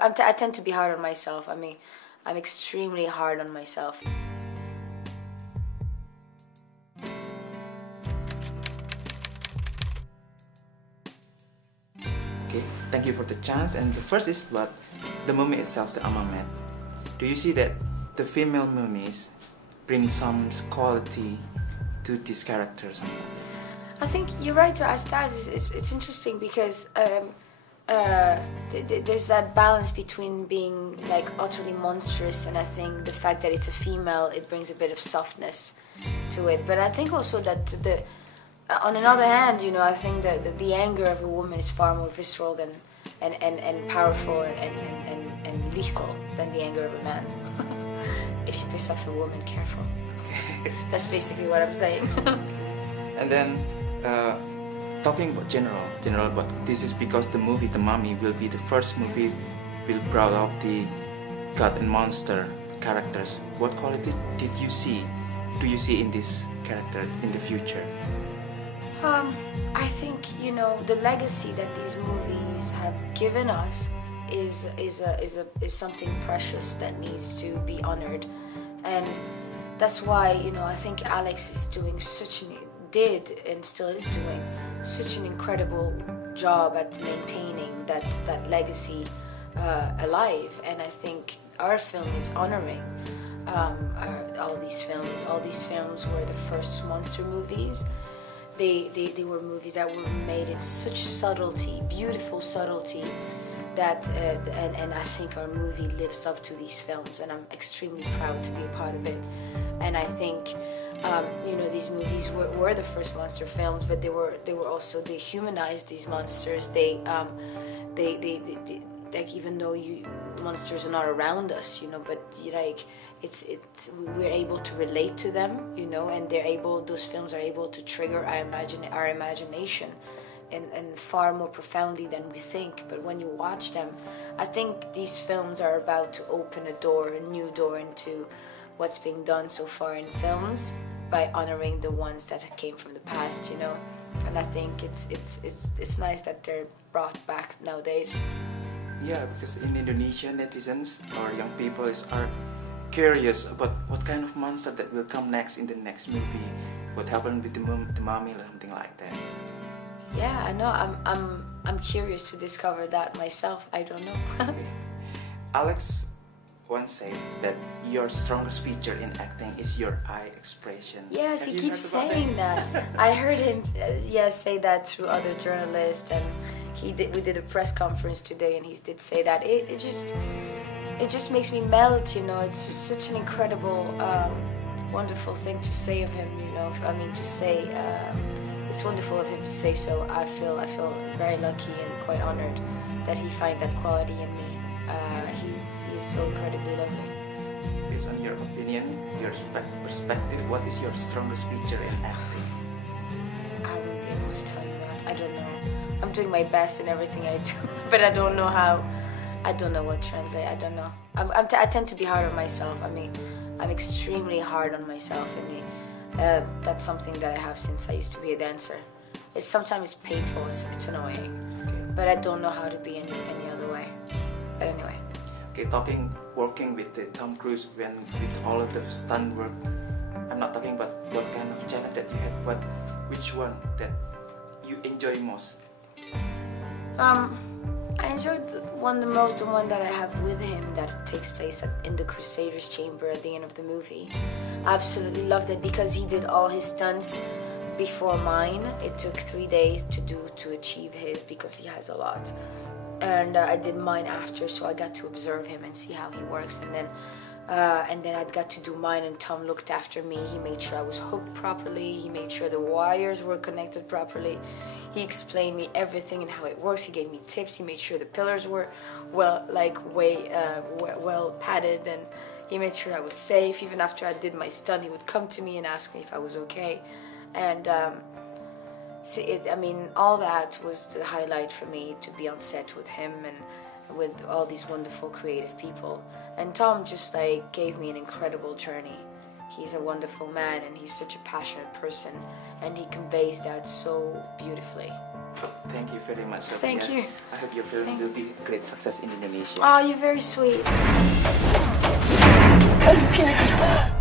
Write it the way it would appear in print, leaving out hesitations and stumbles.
I tend to be hard on myself. I mean, I'm extremely hard on myself. Okay, thank you for the chance. And the first is about the mummy itself, the Amamet. Do you see that the female mummies bring some quality to these characters? I think you're right to ask that. It's interesting because there's that balance between being like utterly monstrous, and I think the fact that it's a female, it brings a bit of softness to it. But I think also that on another hand, you know, I think that the anger of a woman is far more visceral than and powerful and lethal than the anger of a man. If you piss off a woman, careful. That's basically what I'm saying. And then talking about general, but this is because the movie The Mummy will be the first movie will brought up the god and monster characters. What quality do you see in this character in the future? I think, you know, the legacy that these movies have given us is something precious that needs to be honored, and that's why, you know, I think Alex is doing did and still is doing such an incredible job at maintaining that legacy alive. And I think our film is honoring all these films. All these films were the first monster movies. They were movies that were made in such subtlety, beautiful subtlety, that and I think our movie lives up to these films, and I'm extremely proud to be a part of it. And I think you know, these movies were the first monster films, but they were also, they humanized these monsters. They like, even though monsters are not around us, you know, but like we're able to relate to them, you know, and those films are able to trigger our imagination and far more profoundly than we think. But when you watch them, I think these films are about to open a new door into what's being done so far in films by honoring the ones that came from the past, you know. And I think it's nice that they're brought back nowadays. Yeah, because in Indonesia, netizens or young people are curious about what kind of monster that will come next in the next movie. What happened with the mummy or something like that. Yeah, I know. I'm curious to discover that myself. I don't know. Okay. Alex once said that your strongest feature in acting is your eye expression. Yes, he keeps saying that. I heard him say that through other journalists, and we did a press conference today, and he did say that. It just makes me melt, you know. It's just such an incredible, wonderful thing to say of him, you know. I mean, to say, it's wonderful of him to say so. I feel very lucky and quite honored that he finds that quality in me. He's so incredibly lovely. Based on your opinion, your perspective, what is your strongest feature in acting? I wouldn't be able to tell you that. I don't know. I'm doing my best in everything I do, but I don't know how. I don't know what to translate. I don't know. I tend to be hard on myself. I mean, I'm extremely hard on myself, and that's something that I have since I used to be a dancer. Sometimes it's painful. It's annoying, but I don't know how to be any other way. But anyway. Okay, working with Tom Cruise with all of the stunt work, I'm not talking about what kind of challenge that you had, but which one that you enjoy most? I enjoyed the one that I have with him that takes place in the Crusaders Chamber at the end of the movie. I absolutely loved it because he did all his stunts before mine. It took 3 days to achieve his because he has a lot. And I did mine after, so I got to observe him and see how he works. And then I got to do mine, and Tom looked after me. He made sure I was hooked properly. He made sure the wires were connected properly. He explained me everything and how it works. He gave me tips. He made sure the pillars were well padded, and he made sure I was safe. Even after I did my stunt, he would come to me and ask me if I was okay. And I mean, all that was the highlight for me, to be on set with him and with all these wonderful creative people. And Tom just like gave me an incredible journey. He's a wonderful man, and he's such a passionate person, and he conveys that so beautifully. Thank you very much, Sofia. Thank you. I hope your film will be a great success in Indonesia. Oh, you're very sweet. I'm scared.